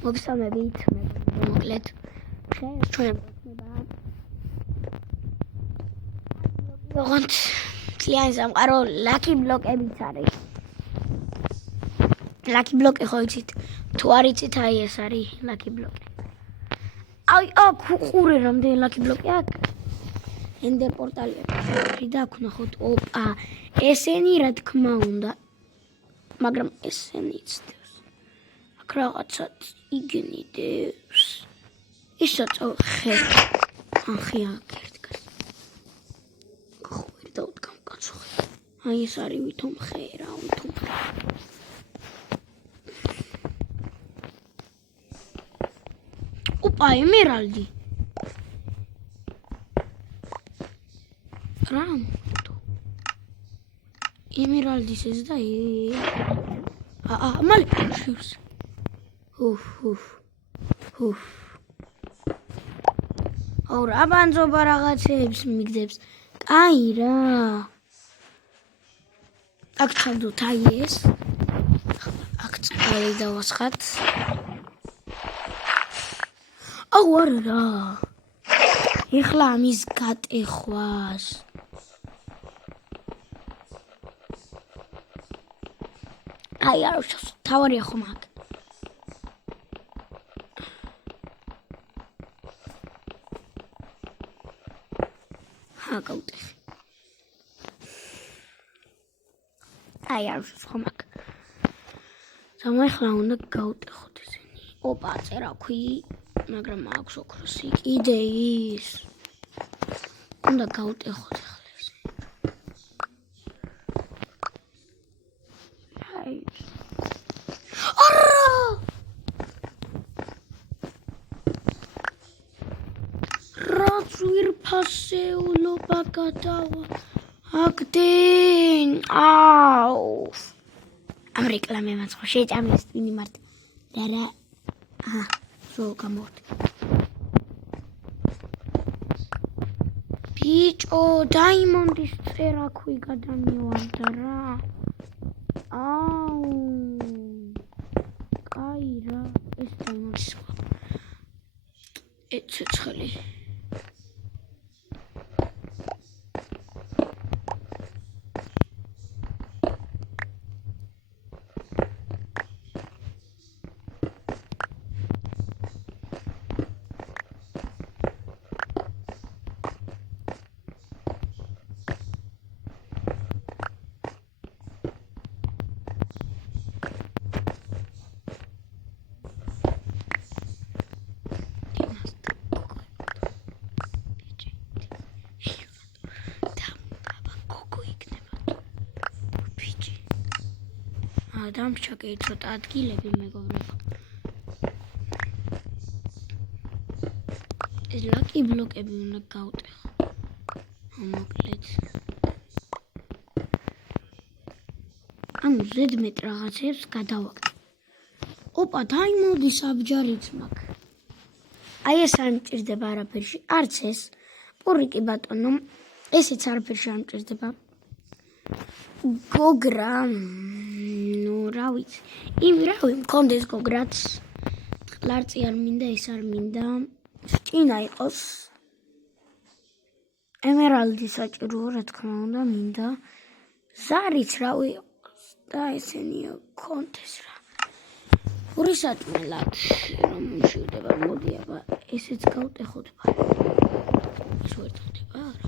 მოგესალმებით, მე მოკლედ ჩვენ ოღონდ ძალიან სამყარო ლაკი ბლოკებიც არის. ლაკი ბლოკი ხო იცით? თუ არ იცით, აი ეს არის ლაკი ბლოკი. აი აქ უყურე რამდენი ლაკი ბლოკი აქვს. ენდერ პორტალები და აქ ნახოთ, ოპა, ესენი რა თქმა უნდა. მაგრამ ესენი იცდებს. აქ რაღაცაც იგნიდებს. ისოწო ხე. ახი აქ ერთგან. ხო, და უთქამ კაცო. აი ეს არის ვითომ ხე რა, ვითომ ხე. ოპა, ემერალდი. რა მოხდა? ემერალდის ეს და მალე შევს. აუ რა ბანძობა რაღაცებს მიგდებს. აი რა. აქ ჩავდოთ აი ეს. აქ წყალი დავასხათ. აუ არა რა. ეხლა ამის გატეხვას. აი არ შევს. თავარია ხომ აქ. გაუტეხე. აი არ შევს ხომ აქ. სამეხლა უნდა გაუტეხოთ ესენი. ოპა, წერაქვი, მაგრამ აქვს ოქროსი. კიდე ის. უნდა გაუტეხოთ ახლა ეს. აი. არა! რაც ვირფასეულობა გადავა. აკდენ. აუ. ამ რეკლამებიც ხო შეჭამეს მინიმარტ. და რა. სულ გამოვდი. ბიჭო, დაიმონდის წერაქვი გადამივარდა რა. აუ. კაი რა, ეს დაიმონდის. ეცეცხელი. დამჭაკე ცოტა ადგილები მეგობრებო. ეს ლაკი ბლოკები უნდა გავუტეხო. მოკლედ. ანუ ზედმეტ რაღაცებს გადავაკეთე. ოპა, დაიმოდი საბჯარიც მაქვს. აი ეს არ მჭირდება არაფერში. არც ეს. პურიკი ბატონო. ესეც არაფერში არ მჭირდება. გოგრა. რა ვიცი. რავი, მქონდეს გოგრაც. ლარწი არ მინდა, ეს არ მინდა. სჭინა იყოს. ემერალდი საჭიროა, რა თქმა უნდა, მინდა. ზარიც რავი და ესენია კონდეს რა. ურისატმელად რომ მშვიდება, მოდი აბა ესეც გავტეხოთ ბარა. ეს ვერ ხდება არა.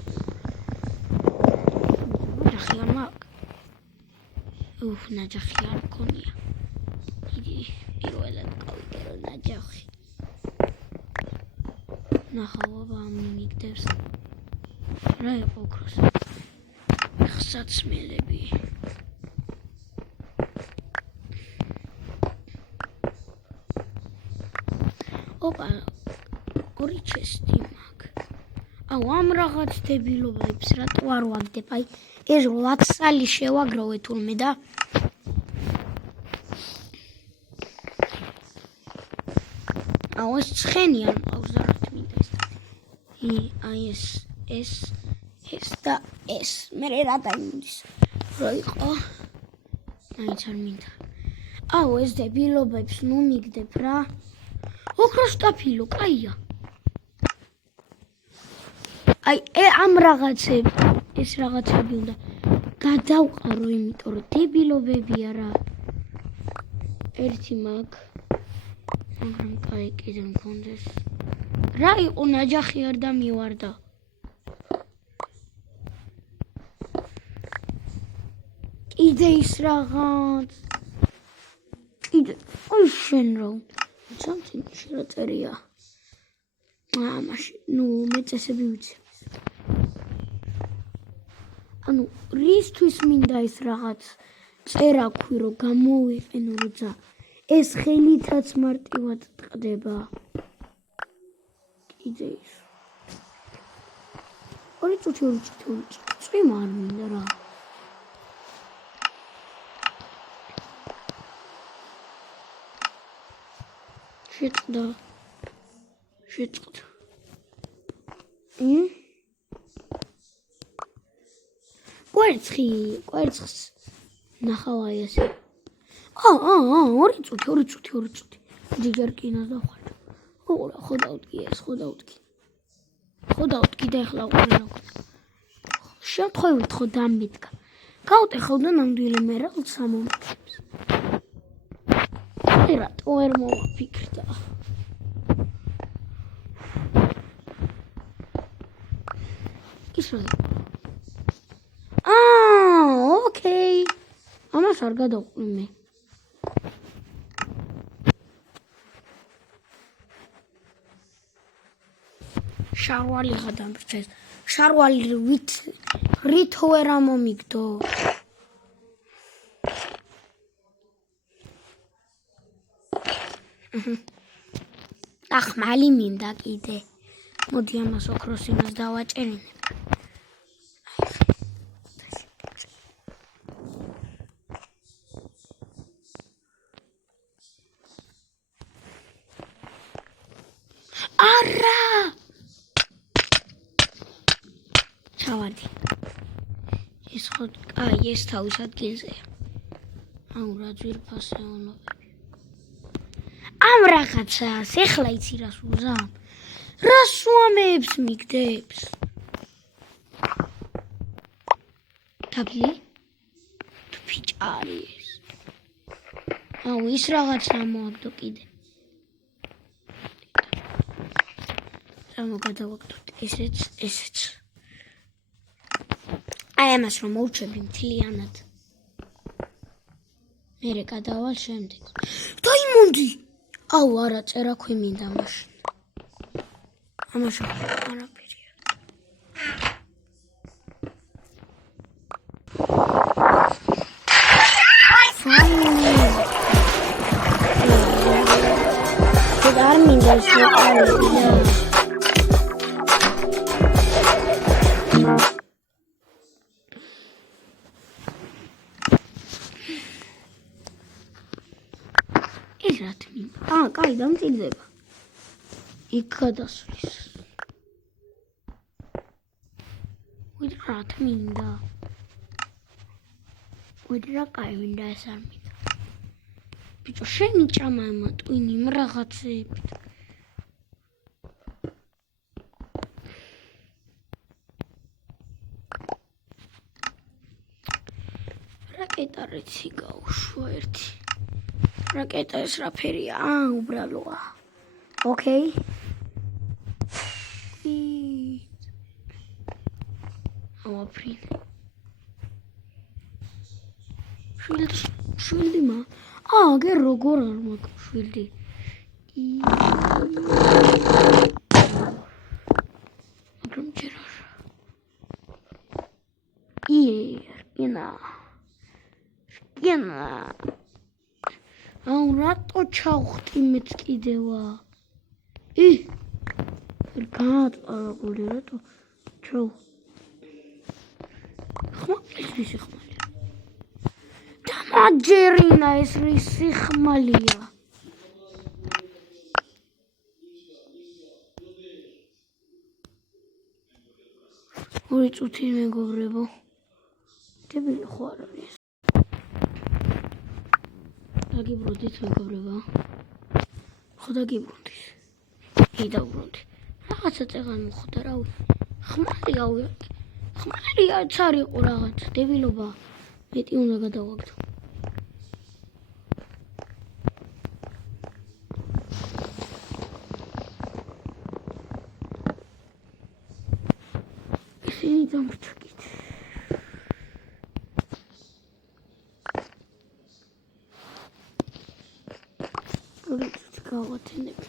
ნახე ამაკ. ნაჯახი არ მქონია. იგი პირველად გავიგე რომ ნაჯახი. ნახავ ამ მიგდებს. რა იყო ოქროს? ხსაცმელები. ოპა, ორი ჩესტი მაქვს. აუ ამ რაღაც დებილობებს რატო არ ვაგდებ? აი ეს ლაცალი შევაგროვე თურმე და აუ ეს ცხენი არ მყავს და რა მინდა ეს. აი ეს და ეს. მე რა დაიმოდის. რა იყო? მაინც არ მინდა. აუ ეს დებილობებს ნუ მიგდებ რა. ოქროს ტაფილო, კაია. აი, ამ ეს რაღაცები უნდა გადავყარო, იმიტომ რომ დებილობებია რა. ერთი მაგ. მაგრამ კაი კიდე მქონდეს. რა იყო ნაჯახი არ დამივარდა. კიდე ის რაღაც. კიდე, ой, შენ რა. Something შერაწერია. მაშინ, მეწესები ვიცი. ანუ, რისთვის მინდა ის რაღაც წერაქვი, რომ გამოვიყენო როცა ეს ხელითაც მარტივად ტყდება. კიდე ის. ორი წუთი. წვიმა არ მინდა რა. შეწყდა. კვერცხს ნახავ აი ესე. ორი წუთი. ჯერ კინოს დავხვალ. ხო დავდგი. და ეხლა უყურე როგორ. შემთხვევით ხო დამიდგა. გავტეხავ და ნამდვილი მერალს ამომკებს. რატო ვერ მოვაფიქრდა. ოკეი. ამას არ გადავყვი მე. შარვალი გადამრჩეს. შარვალი რითო ვერ ამომიგდო. ახმალი მინდა კიდე. მოდი ამას ოქროსინას დავაჭერინებ. არა! ჩავარდი. ეს ხო, ეს თავის ადგილზეა. აუ რა ძვირფასეონები. ამ რაღაცას ეხლა იცი რას უზამ? რას უამეებს მიგდებს? თაბლი? თუ ფიჭარი ეს. აუ ის რაღაცა მოაგდო კიდე. გამოგადავაგდოთ ესეც. აი ამას რომ მოვჩები მთლიანად. მერე გადავალ შემდეგ. დაიმონდი! აუ არა წერაქვი მინდა მაშინ. ამაში არაფერია. არ მინდა ის მოყავი. კაი დამწიდება. იქ გადასვლის. რა მინდა? რა კაი მინდა ეს არ მინდა. ბიჭო, შენი ჭამა ემატვინი იმ რაღაცებით. რაკეტა რეცი გაუშვა ერთი. რაკეტა ეს რა ფერია? უბრალოა. ოკეი. ავაფრინ. შვილდი მა. აგერ როგორ არ მაქვს შვილდი. მაგრამ ჯერ არ. კენა. აუ რატო ჩავხტი მეც კიდევა? გაატყარებული რატო ჩავ. ხმალი. დამაჯერინა ეს რისი ხმალია? ორი წუთი მეგობრებო. დებილი ხო არ არის? დაგიბრუნდით მეგობრებო. ხოდა გიბრუნდი. იდავრუნდი. რაღაცა წეღან მოხდა რავი. ხმალია ვიყი. ხმალიაც არ იყო რაღაც დებილობა. მეტი უნდა გადავაგდო. ისინი დამრჩაკით. როდესაც გავათენები.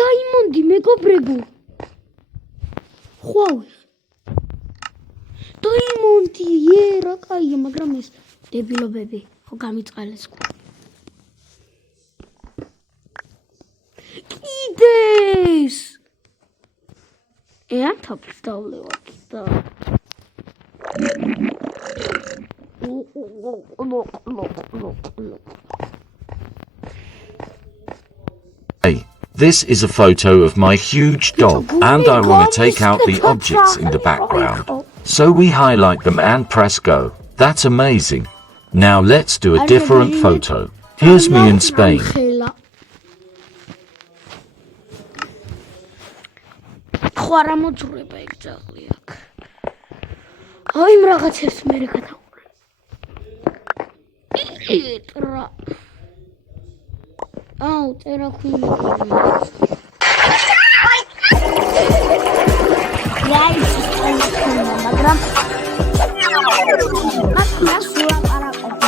დაიმონდი მეგობრებო. ხვავი. დაიმონდი, რა კაია, მაგრამ ეს დებილობები ხო გამიწყალეს ხო. კიდეს. ამ თავს დავლევა კიდე. Hey, this is a photo of my huge dog and I want to take out the objects in the background. So we highlight them and press go. That's amazing. Now let's do a different photo. Here's me in Spain. აუ, წერა ქვია. მაგრამ მას ვლაპარაკობთ.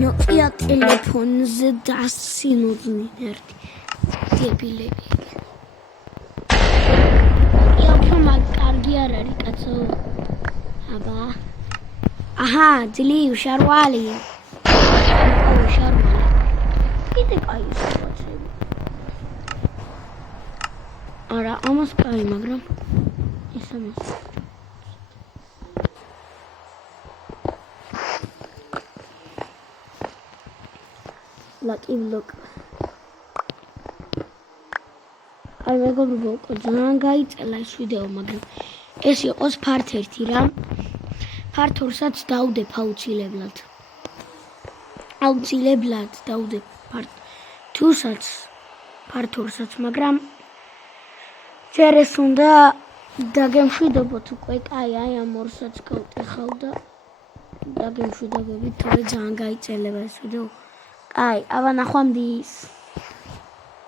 ნოკია ტელეფონზე დასინოდნენ ერთი დებილები. იაფრმა კარგი არ არის კაცო. აბა. აჰა, ძლივ შარვალი. შარვალი. კიდე კაი სიტუაცია. არა, ამას კაი, მაგრამ ეს ამას Lucky block. აი მეგობრებო, ძალიან გაიწელა ეს ვიდეო, მაგრამ ეს იყოს part 1 რა. part 2-საც დავდებ აუცილებლად. აუცილებლად დავდებ part 2-საც, მაგრამ ჯერ ეს უნდა დაგემშვიდობოთ უკვე, კაი, აი ამ ორსაც გავტეხავ და დაგემშვიდობებით, თორე ძალიან გაიწელება ეს ვიდეო. Ai, ava na Juan Diz.